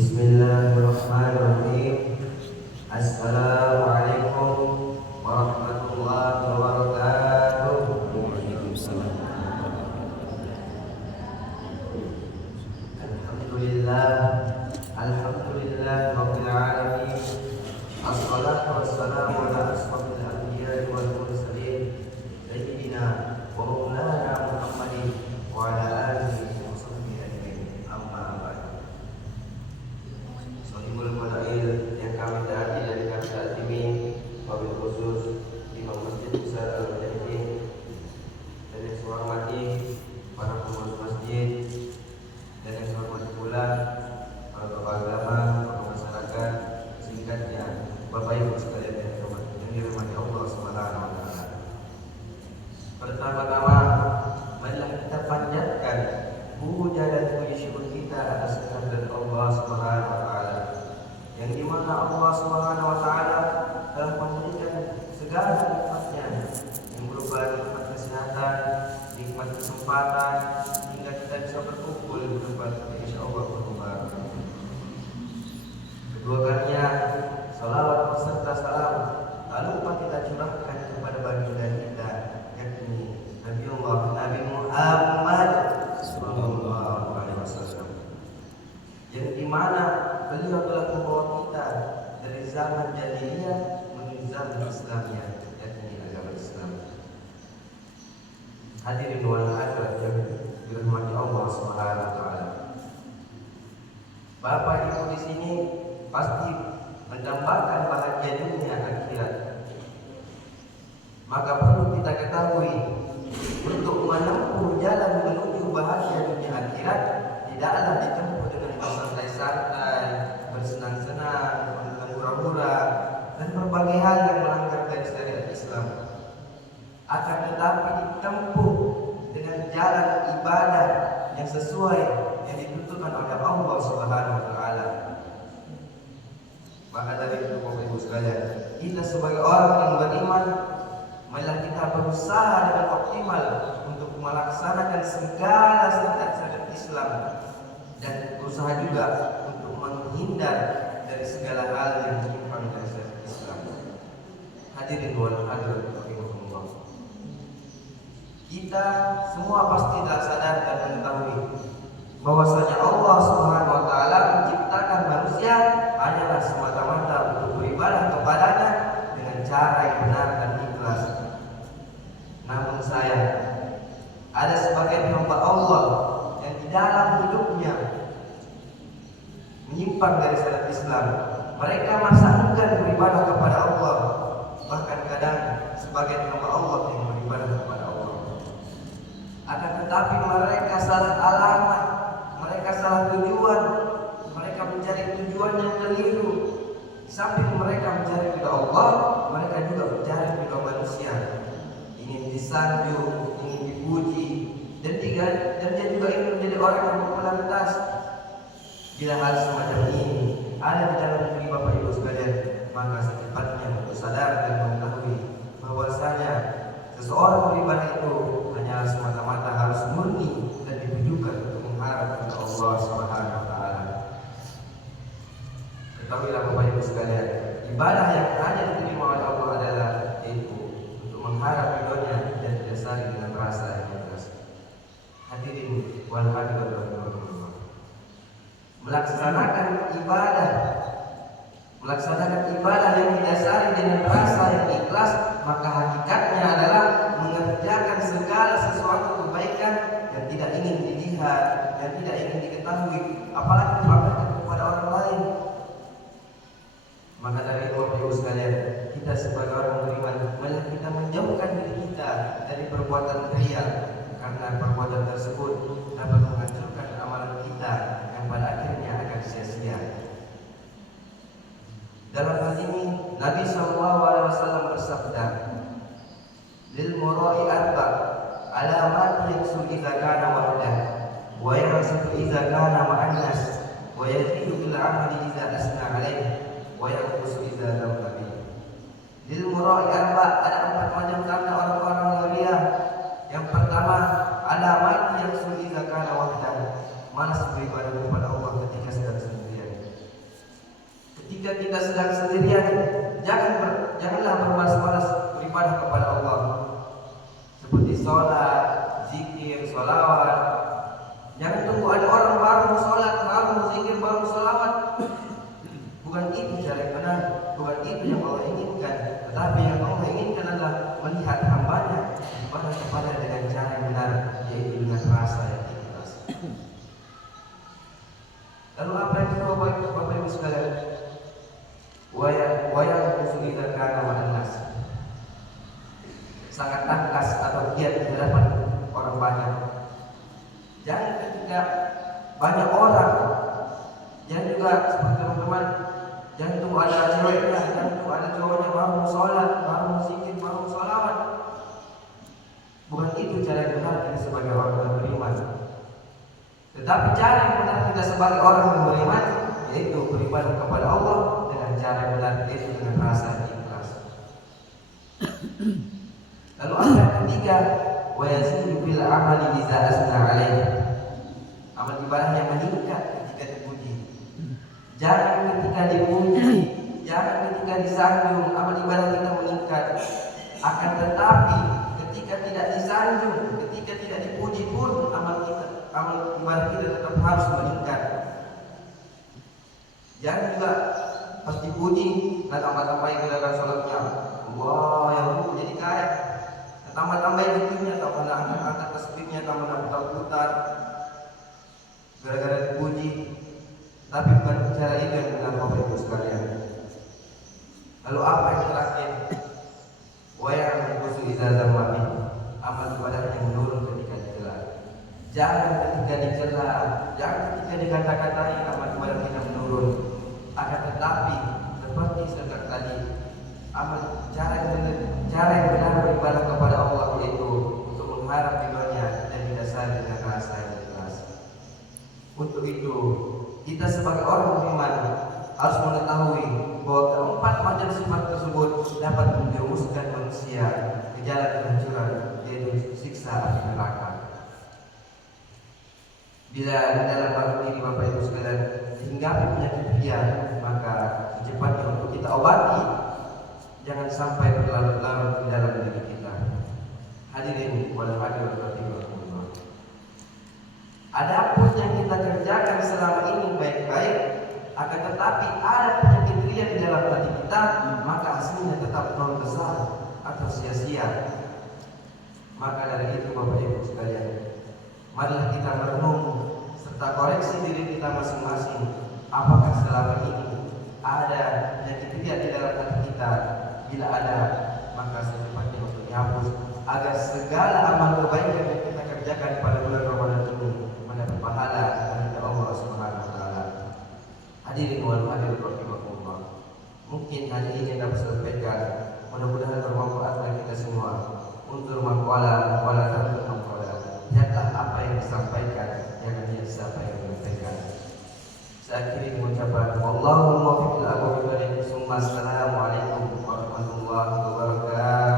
Bismillahirrahmanirrahim. Assalamualaikum warahmatullahi wabarakatuh. Waalaikumsalam. Alhamdulillah, alhamdulillah rabbil alamin. Assalatu wassalamu ala asrofil anbiya'i wal mursalin sayyidina wa maulana Muhammadin wa ala alihi wa sahbihi ajmain. Amma ba'd. Sohibul Fadail yang kami taati dari kami taatimi, wabil khusus Imam Masjid Besar Al-Mujahidin, dan yang saya hormati para pengurus masjid, dan yang saya hormati pula para tokoh agama, tokoh masyarakat, singkatnya Bapak Ibu sekalian yang dirahmati Allah Subhanahu wa taala. Pertama-tama, marilah kita panjatkan puja dan puji syukur kita atas kehadirat Allah Subhanahu wa taala, yang dimana Allah Subhanahu wa taala telah memberikan segala nikmatnya, yang berupa nikmat kesehatan, nikmat kesempatan, hingga kita bisa berkumpul di tempat insya Allah berkumpul. Kedua kalinya, salawat beserta salam tak lupa kita curahkan kepada baginda kita, yakni Nabiullah Nabi Muhammad sallallahu alaihi wasallam, yang dimana beliau telah membawa kita dari zaman jahiliyah menuju zaman Islamiyah, yakni agama Islam. Hadirin wal hadirat yang dirahmati Allah Subhanahu wa taala. Bapak Ibu di sini pasti mendambakan bahagia dunia akhirat. Maka perlu kita ketahui, untuk menempuh jalan menuju bahagia dunia akhirat tidaklah ditempuh dengan bersantai-santai, bersenang-senang, berhura-hura, dan berbagai hal yang melanggar dari syariat Islam. Akan tetapi ditempuh dengan jalan ibadah yang sesuai yang ditentukan oleh Allah Subhanahu wa taala. Maka dari itu Bapak Ibu sekalian, kita sebagai orang yang beriman, marilah kita berusaha dengan optimal untuk melaksanakan segala syariat Islam, dan berusaha juga untuk menghindar dari segala hal yang menyimpang dari syariat Islam. Hadirin wal hadirat rahimakumullah. Kita semua pasti tak sadar dan mengetahui bahwasanya Allah Subhanahu wa taala menciptakan manusia hanyalah semata-mata untuk beribadah kepadanya dengan cara yang benar dan ikhlas. Namun sayang, ada sebagian hamba Allah yang di dalam hidupnya menyimpang dari syariat Islam. Mereka masa enggan beribadah kepada Allah, bahkan kadang sebagian hamba Allah yang beribadah kepada Allah. Akan tetapi mereka salah alamat, mereka salah tujuan, mereka mencari tujuan yang keliru. Sambil mereka mencari ridha Allah, mereka juga mencari ridha manusia. Ingin disanjung, ingin dipuji, dan dia juga ingin menjadi orang yang popularitas. Bila hal semacam ini ada di dalam diri Bapak Ibu sekalian, maka secepatnya untuk sadar dan mengetahui bahwasanya seseorang beribadah itu hanyalah semata-mata harus murni dan ditujukan untuk mengharap kepada Allah Subhanahu wa taala. Ketahuilah Bapak Ibu sekalian, ibadah yang hanya diterima oleh Allah adalah yaitu untuk mengharap ridhonya dan didasari dengan rasa yang ikhlas. Hadirin wal hadirat rahimakumullah. Melaksanakan ibadah yang didasari dengan rasa yang ikhlas, maka hakikatnya adalah mengerjakan segala sesuatu kebaikan yang tidak ingin dilihat dan tidak ingin diketahui, apalagi dipamerkan kepada orang lain. Maka dari itu Bapak Ibu sekalian, kita sebagai orang beriman, marilah kita menjauhkan diri kita dari perbuatan riya, karena perbuatan tersebut dapat menghancurkan amalan kita yang pada akhirnya akan sia-sia. Dalam hal ini Nabi SAW bersabda, lil mura'i arba alamat yaksu idza kana wahdah, wa yahsudu idza kana ma'an nas, wa yazidu bil amali idza asna alaihi, wa yanqusu idza lam tabi. Lil mura'i arba, ada 4 macam tanda orang-orang yang riya. Yang pertama, alamat yaksu idza kana wahdah, malas beribadah kepada Allah ketika sedang sendirian. kita sedang sendirian, janganlah bermalas-malas beribadah kepada Allah. Seperti sholat, zikir, sholawat. Jangan tunggu ada orang baru sholat, baru zikir, baru sholawat. Bukan itu cara yang benar, bukan itu yang Allah inginkan. Tetapi yang Allah inginkan adalah melihat hambanya beribadah kepada dengan cara yang benar, yaitu dengan rasa yang ikhlas. Lalu apa yang kedua Bapak Ibu sekalian? Wayang usul idza kana ma'an nas. Sangat tangkas atau giat di hadapan orang banyak. Jangan ketika banyak orang, jangan juga seperti teman-teman, jangan tunggu ada ceweknya, jangan tunggu ada cowoknya baru sholat, baru zikir, baru sholawat. Bukan itu cara yang benar kita sebagai orang yang beriman. Tetapi cara yang benar kita sebagai orang yang beriman, yaitu beribadah kepada Allah dengan cara yang benar, yaitu dengan rasa ikhlas. Lalu apa yang ketiga, wa yazidu fil amali idza asna alaihi. Amal ibadah yang meningkat ketika dipuji. Jangan ketika dipuji, jangan ketika disanjung, amal ibadah kita meningkat. Akan tetapi ketika tidak disanjung, ketika tidak dipuji pun amal ibadah kita tetap harus meningkat. Jangan juga pas dipuji dan tambah-tambahin gerakan sholatnya. Wah, yang itu jadi kaya. Tambah-tambahin zikirnya, tambah angkat-angkat tasbihnya, tambah putar-putar. Gara-gara dipuji. Tapi bukan cara itu yang benar Bapak Ibu sekalian. Lalu apa yang terakhir? Wayang khusus izazah mati. Amal ibadah yang menurun ketika dicela. Jangan ketika dicela, jangan ketika dikata-katai amal ibadah kita menurun. Akan tetapi seperti sejak tadi, amal cara yang benar beribadah kepada Allah yaitu untuk mengharap ridhonya dan didasari dengan rasa yang ikhlas. Untuk itu kita sebagai orang beriman harus mengetahui bahwa keempat macam sifat tersebut dapat menjerumuskan manusia ke jalan kehancuran, yaitu siksa api neraka. Bila dalam waktu ini Bapak Ibu sekalian dihinggapi penyakit ria, maka secepatnya untuk kita obati, jangan sampai berlarut-larut di dalam diri kita. Hadirin wal hadirat rahimakumullah. Adapun yang kita kerjakan selama ini baik-baik, akan tetapi ada penyakit ria di dalam hati kita, maka hasilnya tetap nol besar atau sia-sia. Maka dari itu Bapak Ibu sekalian, marilah kita merenung serta koreksi diri kita masing-masing. Apakah selama ini ada penyakit ria di dalam hati kita? Bila ada, maka secepatnya untuk dihapus agar segala amal kebaikan yang kita kerjakan pada bulan Ramadan ini mendapat pahala dari Allah Subhanahu wa taala. Hadirin wal hadirat rahimakumullah. Mungkin hanya ini yang dapat saya sampaikan. Mudah-mudahan bermanfaat bagi kita semua. Unzur maqala wala tanzur maqala. Lihatlah apa yang disampaikan, jangan lihat siapa yang menyampaikan. Saya akhiri mengucapkan Allahumma fiqil abu balik. Assalamualaikum warahmatullahi wabarakatuh.